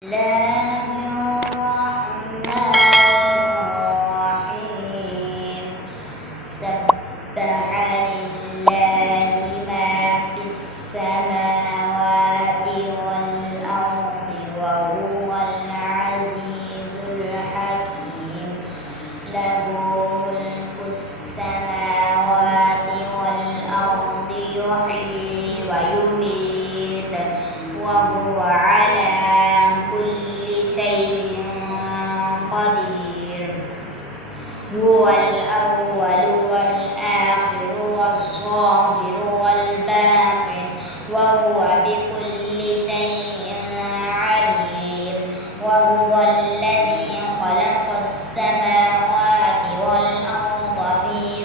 الله الرحمن الرحيم سبح لله ما في السماوات والأرض وهو العزيز الحكيم له ملك السماوات والأرض يحيي ويميت وهو على كل شيء قدير هو الأول والآخر والظاهر والباطن وهو بكل شيء عليم وهو الذي خلق السماوات والأرض في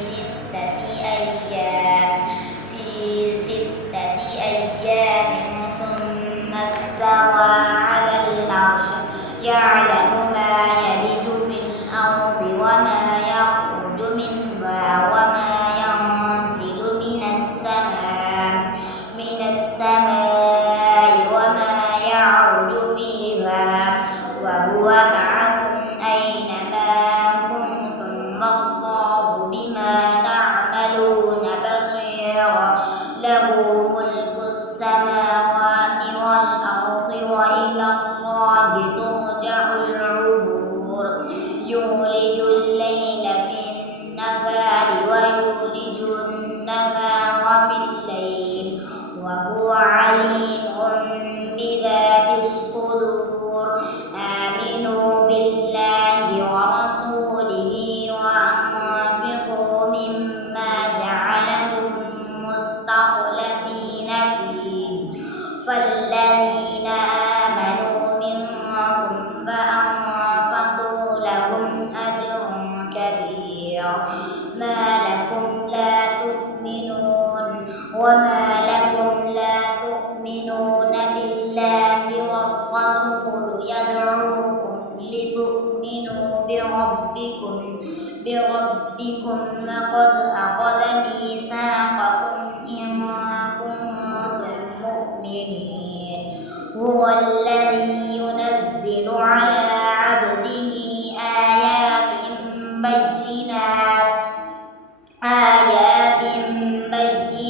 ستة أيام ثم استوى على العرش يعلم ما يلج في الأرض وما يخرج منها وما ينزل من السماء وما يعرج فيها وهو معكم أينما كنتم والله بما تعملون بصير له ملك السماوات والأرض وإلى الله ترجع الأمور يولج الليل في النهار ويولج النهار في الليل وهو عليم بذات الصدور آمنوا بالله ورسوله وأنفقوا مما جعلكم مستخلفين فيه فالذين آمنوا منكم فأنفقوا لهم أجر كبير وما لكم لا تؤمنون بالله والرسول يدعوكم لتؤمنوا بربكم وقد أخذ ميثاقكم إن كنتم مؤمنين هو الذي ينزل على عبده آيات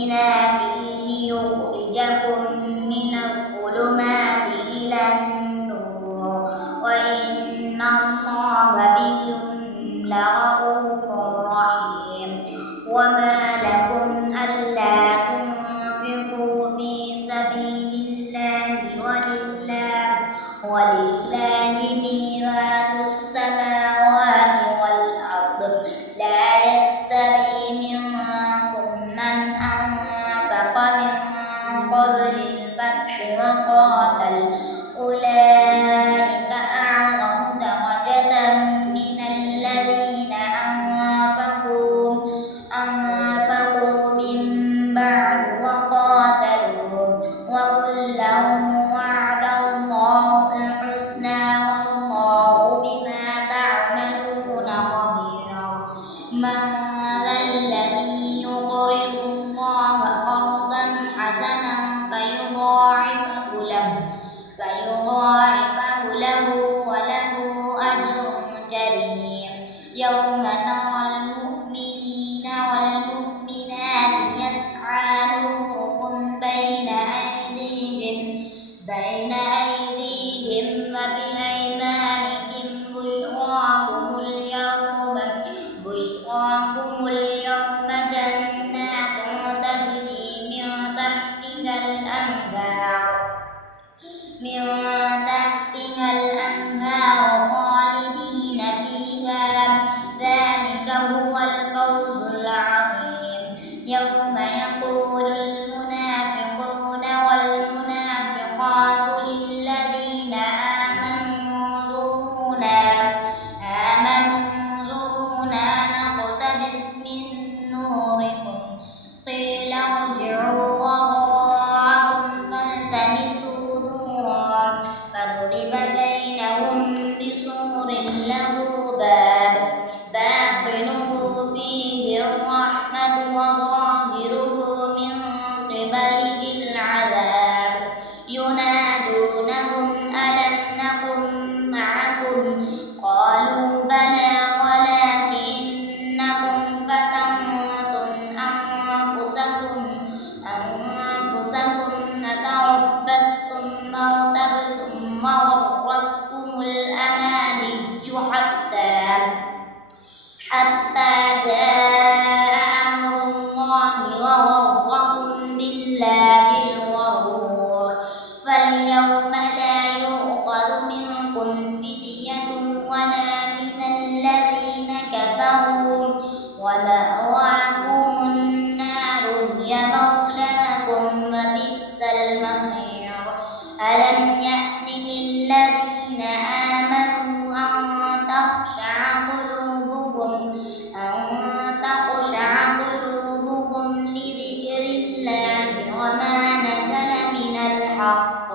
بينات ليخرجكم من الظلمات إلى النور وإن الله بهم لرءوف رحيم وما لكم ألا تنفقوا في سبيل الله ولله ميراث السماوات والأرض لا يستوي منكم من أنفق من قبل الفتح وقاتل أولئك أعظم درجة من الذين أنفقوا من بعد وقاتلوا وكلا وعد الله الحسنى والله بما تعملون خبير من ذا الذي يقرض الله قرضا حسنا فيضاعفه له وله أجر كريم يوم ترى المؤمنين والمؤمنات يسعى نورهم بين أيديهم وبأيمانهم بشراكم اليوم جنات تجري من تحتها الأنهار خالدين فيها ذلك هو الفوز العظيم يوم يقول المنافقون والمنافقات للذين آمنوا انظرونا نقتبس من نوركم قيل ارجعوا وراءكم فالتمسوا نورا فضرب بينهم بسور له باب باطنه فيه الرحمة وظاهره من قبله العذاب ينادونهم ألم نكن وغرتكم الأماني حتى جاء أمر الله وغركم بالله الغرور فاليوم لا يؤخذ منكم فدية ولا من الذين كفروا ومأواكم النار هي مولاكم وبئس المصير ألم يأن للذين آمنوا أن تخشع قلوبهم لذكر الله وما نزل من الحق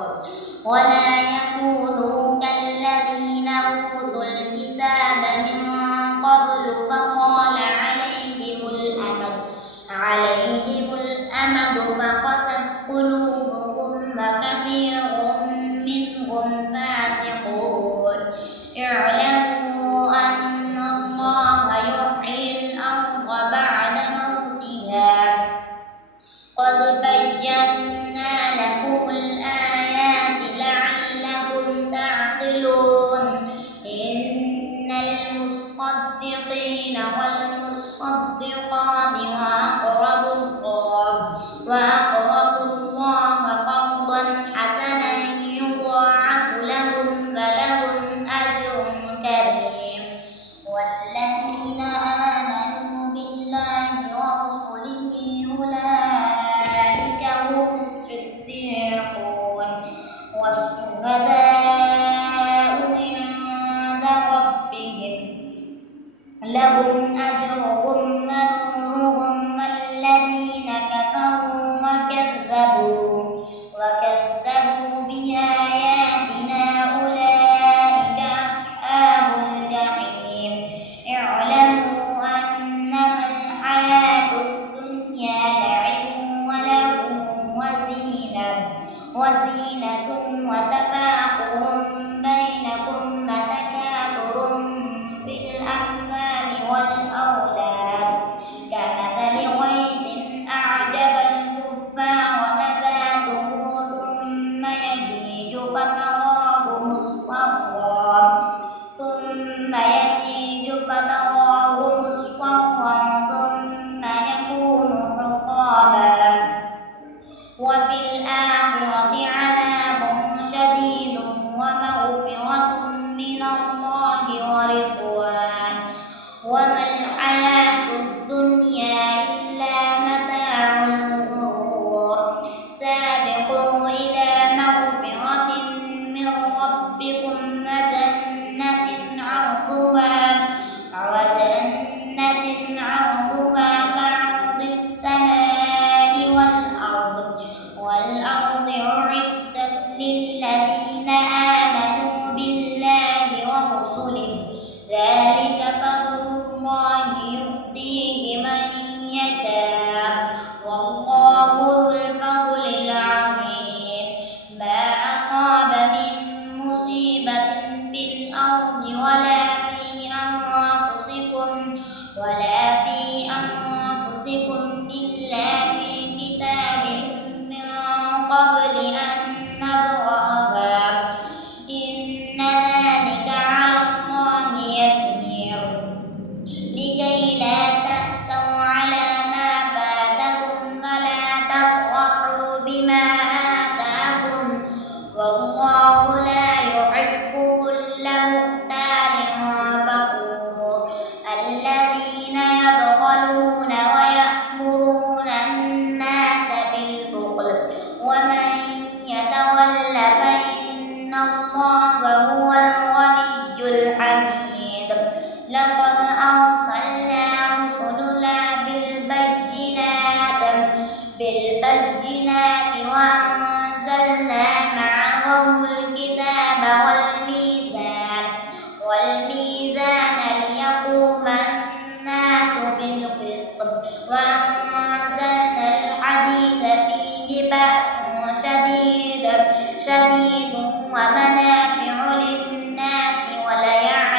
ولا يكونوا كالذين أوتوا الكتاب من قبل فطال عليهم الأمد فقست قلوبهم وكثير منهم فاسقون اعلموا أن الله يحيي الأرض بعد موتها قد بينا لكم الآيات لعلكم تعقلون إن المصدقين والمصدقات وأقرضوا الله قرضا حسنا يضاعف لهم فلهم أجر كريم والذين آمنوا بالله ورسله أولئك هم الصديقون والشهداء عند ربهم لهم أجرهم ونورهم والذين كفروا وكذبوا بآياتنا أولئك أصحاب الجحيم اعلموا أنما الحياة الدنيا لعب ولهو وزينة وتفاخر بينكم وتكاثر في الأموال والأولاد كمثل غيث أعجب الكفار نباته ثم يهيج فتراه مصفرا ثم يكون حطاما وفي الآخرة عذاب شديد ومغفرة من الله ورضوان وما الحياة الدنيا إلا متاع الغرور سابقوا إلى مغفرة من ربكم وجنة عرضها كعرض السماء والأرض أعدت للذين آمنوا بالله ورسله ذلك فضل الله يؤتيه من يشاء والله ذو الفضل العظيم ما أصاب من مصيبة في الأرض ولا في أنفسكم إلا في كتاب من قبل أن نبرأها إن ذلك على الله يسير لكي لا تأسوا على ما فاتكم ولا تفرحوا بما آتاكم والله لا يحب كل مختال فخور الذين يبخلون ويأمرون الناس بالبخل ومن يتول فإن الله هو الغني الحميد لقد أرسلنا رسلنا بالبينات وأنزلنا معهم الكتاب والميزان ليقوم الناس بالقسط وأنزلنا الحديد فيه بأس شديد ومنافع للناس وليعلم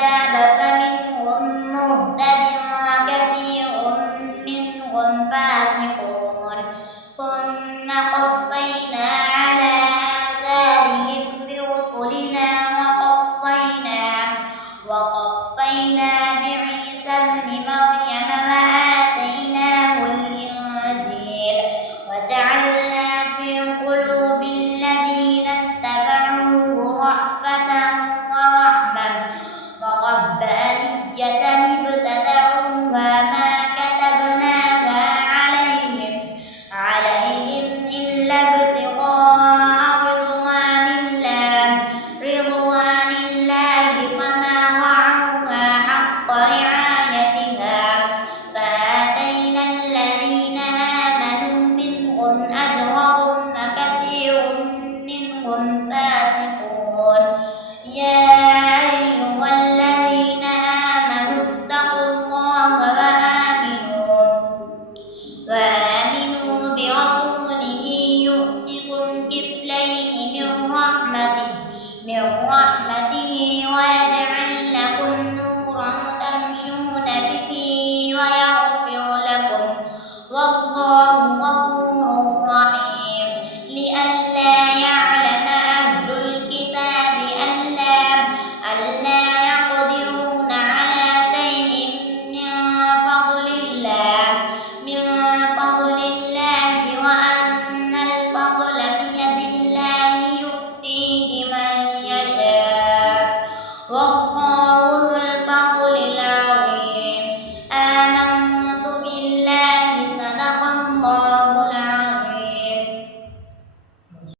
الكتاب فمنهم مهتد وكثير منهم فاسقون ثم قفينا على آثارهم برسلنا وقفينا بعيسى ابن مريم وآتيناه الإنجيل وجعلنا في قلوب الذين اتبعوه رأفة ورهبانية